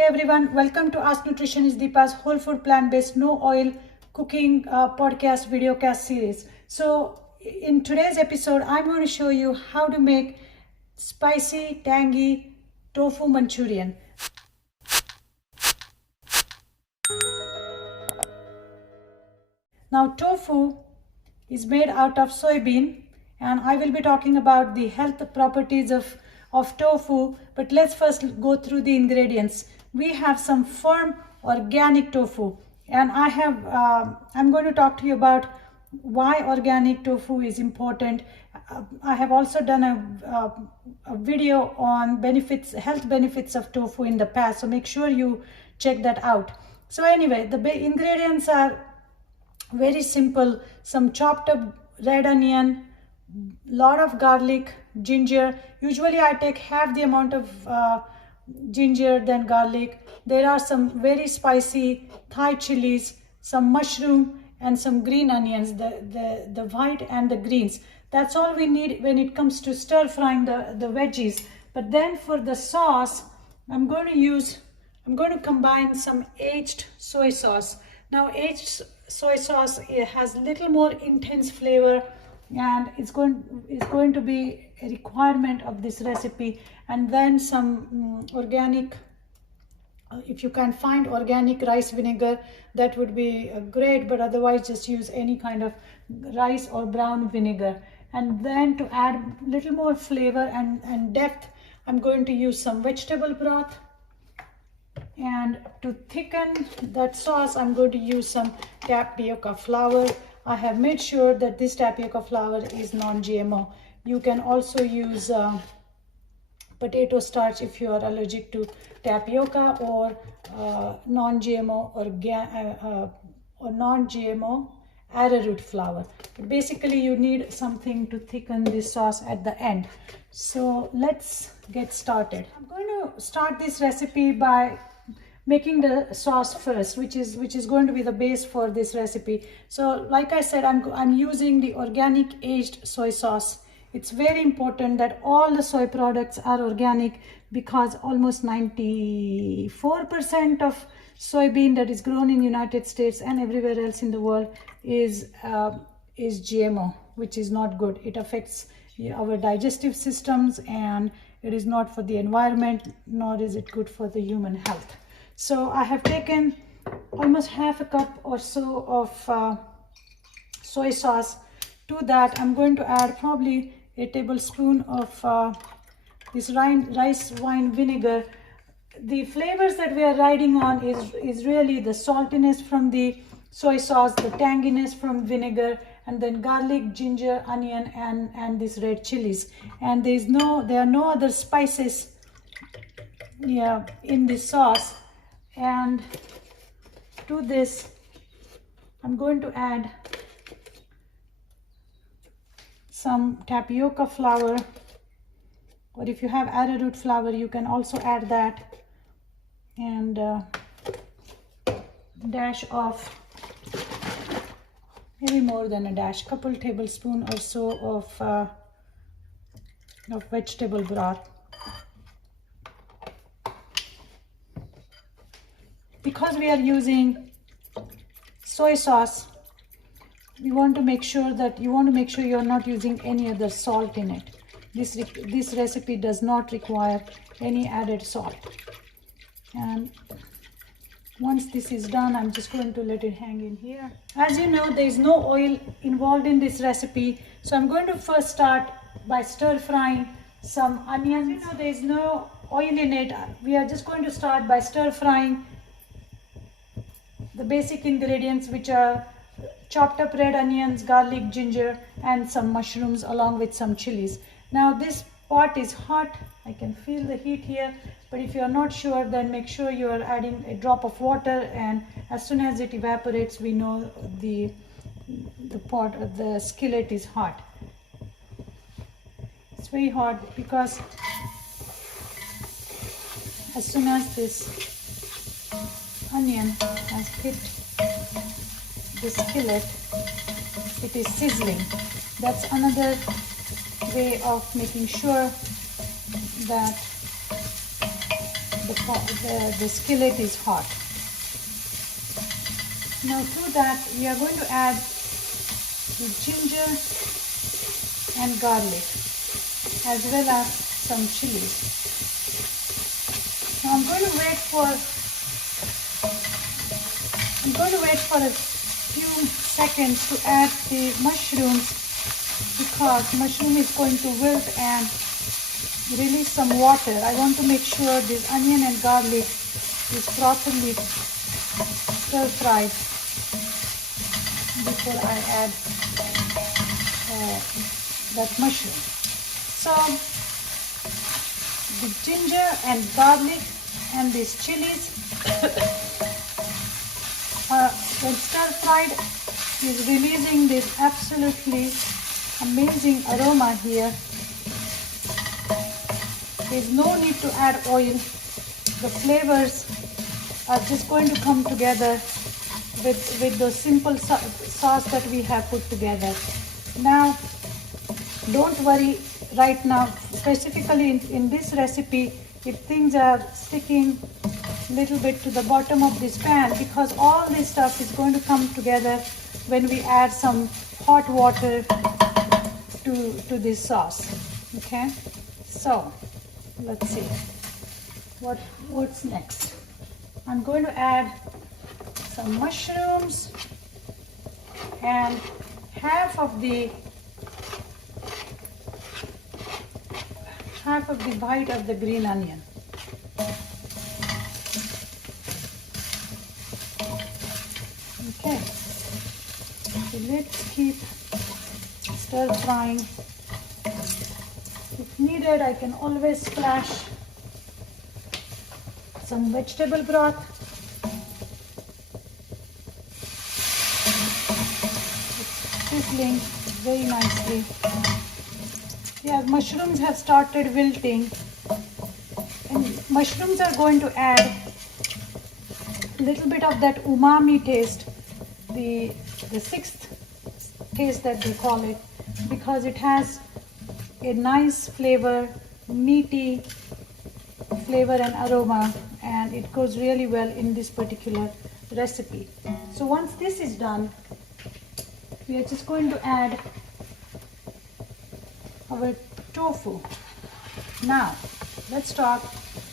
Hey everyone, welcome to Ask Nutritionist Deepa's whole food plant-based no oil cooking podcast videocast series. So in today's episode, I'm going to show you how to make spicy, tangy tofu Manchurian. Now tofu is made out of soybean and I will be talking about the health properties of tofu, but let's first go through the ingredients. We have some firm organic tofu and I'm going to talk to you about why organic tofu is important. I have also done a video on health benefits of tofu in the past, so make sure you check that out. So anyway, the ingredients are very simple. Some chopped up red onion, lot of garlic, ginger. Usually I take half the amount of ginger than garlic. There are some very spicy Thai chilies, some mushroom and some green onions, the white and the greens. That's all we need when it comes to stir frying the veggies. But then for the sauce, I'm going to combine some aged soy sauce. Now aged soy sauce, it has little more intense flavor and it's going to be a requirement of this recipe. And then some organic, if you can find organic rice vinegar, that would be great, but otherwise just use any kind of rice or brown vinegar. And then to add little more flavor and depth, I'm going to use some vegetable broth. And to thicken that sauce, I'm going to use some tapioca flour. I have made sure that this tapioca flour is non-GMO. You can also use potato starch if you are allergic to tapioca, or non-GMO or non-GMO arrowroot flour. But basically you need something to thicken this sauce at the end. So let's get started. I'm going to start this recipe by making the sauce first, which is going to be the base for this recipe. So like I said, I'm using the organic aged soy sauce. It's very important that all the soy products are organic, because almost 94% of soybean that is grown in United States and everywhere else in the world is GMO, which is not good. It affects our digestive systems and it is not for the environment, nor is it good for the human health. So I have taken almost half a cup or so of soy sauce. To that I'm going to add probably a tablespoon of this rice wine vinegar. The flavors that we are riding on is really the saltiness from the soy sauce, the tanginess from vinegar, and then garlic, ginger, onion, and these red chilies. And there are no other spices in this sauce. And to this I'm going to add some tapioca flour, or if you have arrowroot flour you can also add that, and dash of, maybe more than a dash, couple tablespoon or so of vegetable broth. Because we are using soy sauce, you want to make sure you're not using any other salt in it. This recipe does not require any added salt. And once this is done, I'm just going to let it hang in here. As you know, there is no oil involved in this recipe, so I'm going to first start by stir frying some onions. You know, there is no oil in it. We are just going to start by stir frying the basic ingredients, which are chopped up red onions, garlic, ginger, and some mushrooms along with some chilies. Now this pot is hot. I can feel the heat here, but if you are not sure, then make sure you are adding a drop of water, and as soon as it evaporates, we know the skillet is hot. It's very hot because as soon as this onion has hit the skillet, it is sizzling. That's another way of making sure that the skillet is hot. Now to that we are going to add the ginger and garlic as well as some chilies. Now I'm going to wait for a few seconds to add the mushrooms, because mushroom is going to wilt and release some water. I want to make sure this onion and garlic is properly stir fried before I add that mushroom. So the ginger and garlic and these chilies when stir fried is releasing this absolutely amazing aroma here. There's no need to add oil. The flavors are just going to come together with the simple sauce that we have put together. Now, don't worry right now, specifically in this recipe, if things are sticking a little bit to the bottom of this pan, because all this stuff is going to come together when we add some hot water to this sauce. Okay, so let's see what's next. I'm going to add some mushrooms and half of the bite of the green onion. Okay, so let's keep stir frying. If needed, I can always splash some vegetable broth. It's sizzling very nicely. Yeah, mushrooms have started wilting, and mushrooms are going to add a little bit of that umami taste, the sixth taste that they call it, because it has a nice flavor, meaty flavor and aroma, and it goes really well in this particular recipe. So once this is done, we are just going to add our tofu. Now let's talk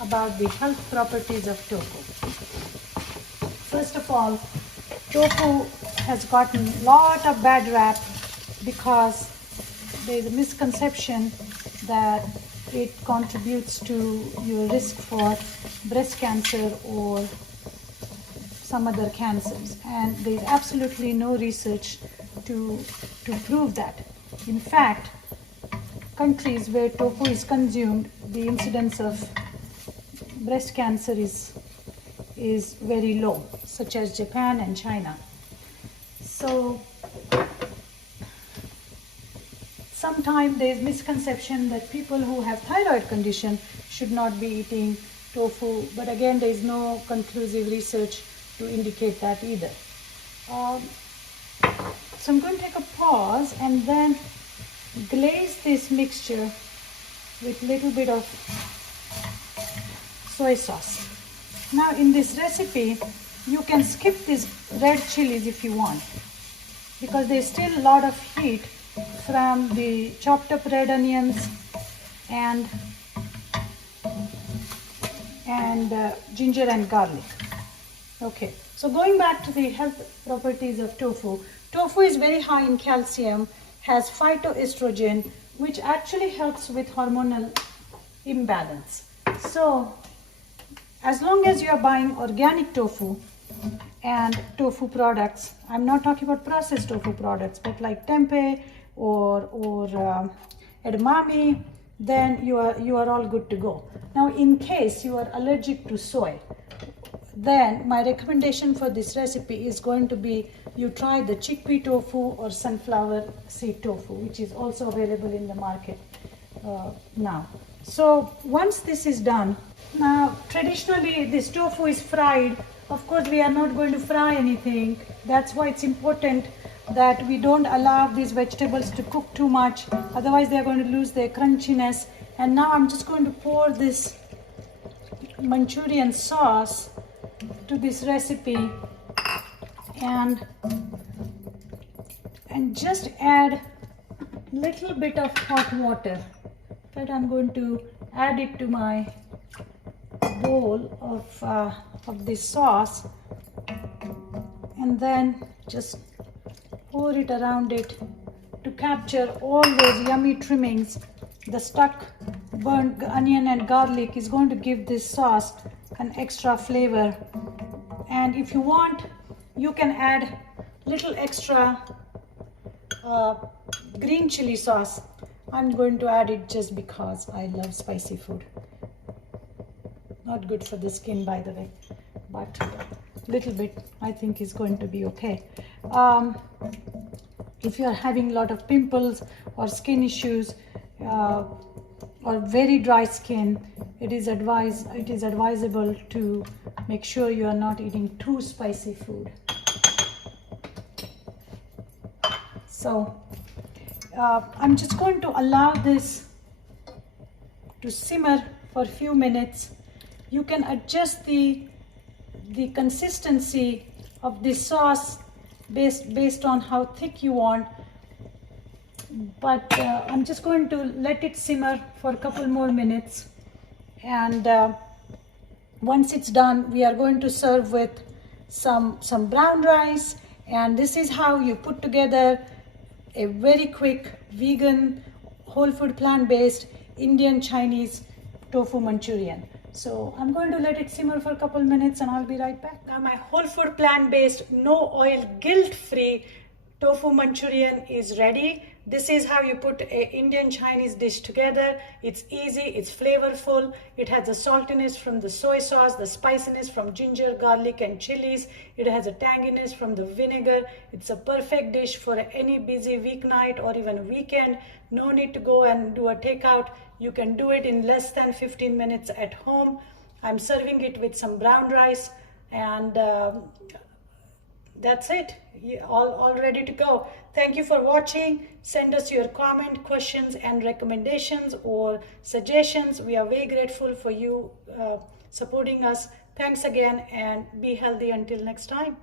about the health properties of tofu. First of all, tofu has gotten a lot of bad rap because there is a misconception that it contributes to your risk for breast cancer or some other cancers, and there is absolutely no research to prove that. In fact, countries where tofu is consumed, the incidence of breast cancer is very low, such as Japan and China. So sometimes there is misconception that people who have thyroid condition should not be eating tofu, but again there is no conclusive research to indicate that either. So I'm going to take a pause and then glaze this mixture with a little bit of soy sauce. Now in this recipe, you can skip these red chilies if you want, because there's still a lot of heat from the chopped up red onions and ginger and garlic. Okay, so going back to the health properties of tofu. Tofu is very high in calcium, has phytoestrogen, which actually helps with hormonal imbalance. So as long as you are buying organic tofu and tofu products, I'm not talking about processed tofu products, but like tempeh or edamame, then you are all good to go. Now in case you are allergic to soy, then my recommendation for this recipe is going to be you try the chickpea tofu or sunflower seed tofu, which is also available in the market now. So once this is done, now traditionally this tofu is fried. Of course we are not going to fry anything. That's why it's important that we don't allow these vegetables to cook too much, otherwise they are going to lose their crunchiness. And now I'm just going to pour this Manchurian sauce to this recipe, and just add little bit of hot water. But I'm going to add it to my bowl of this sauce, and then just pour it around it to capture all those yummy trimmings. The stuck burnt onion and garlic is going to give this sauce an extra flavor. And if you want, you can add little extra green chili sauce. I'm going to add it just because I love spicy food. Not good for the skin, by the way, but little bit I think is going to be okay. If you are having a lot of pimples or skin issues or very dry skin, it is advisable to make sure you are not eating too spicy food. So I'm just going to allow this to simmer for a few minutes. You can adjust the consistency of this sauce based on how thick you want, but I'm just going to let it simmer for a couple more minutes, and once it's done, we are going to serve with some brown rice. And this is how you put together a very quick vegan, whole food, plant-based Indian Chinese tofu Manchurian. So I'm going to let it simmer for a couple minutes and I'll be right back. Now my whole food, plant-based, no oil, guilt-free tofu Manchurian is ready. This is how you put an Indian Chinese dish together. It's easy, it's flavorful. It has the saltiness from the soy sauce, the spiciness from ginger, garlic and chilies. It has a tanginess from the vinegar. It's a perfect dish for any busy weeknight or even weekend. No need to go and do a takeout. You can do it in less than 15 minutes at home. I'm serving it with some brown rice, and that's it. All ready to go. Thank you for watching. Send us your comment, questions and recommendations or suggestions. We are very grateful for you supporting us. Thanks again, and be healthy until next time.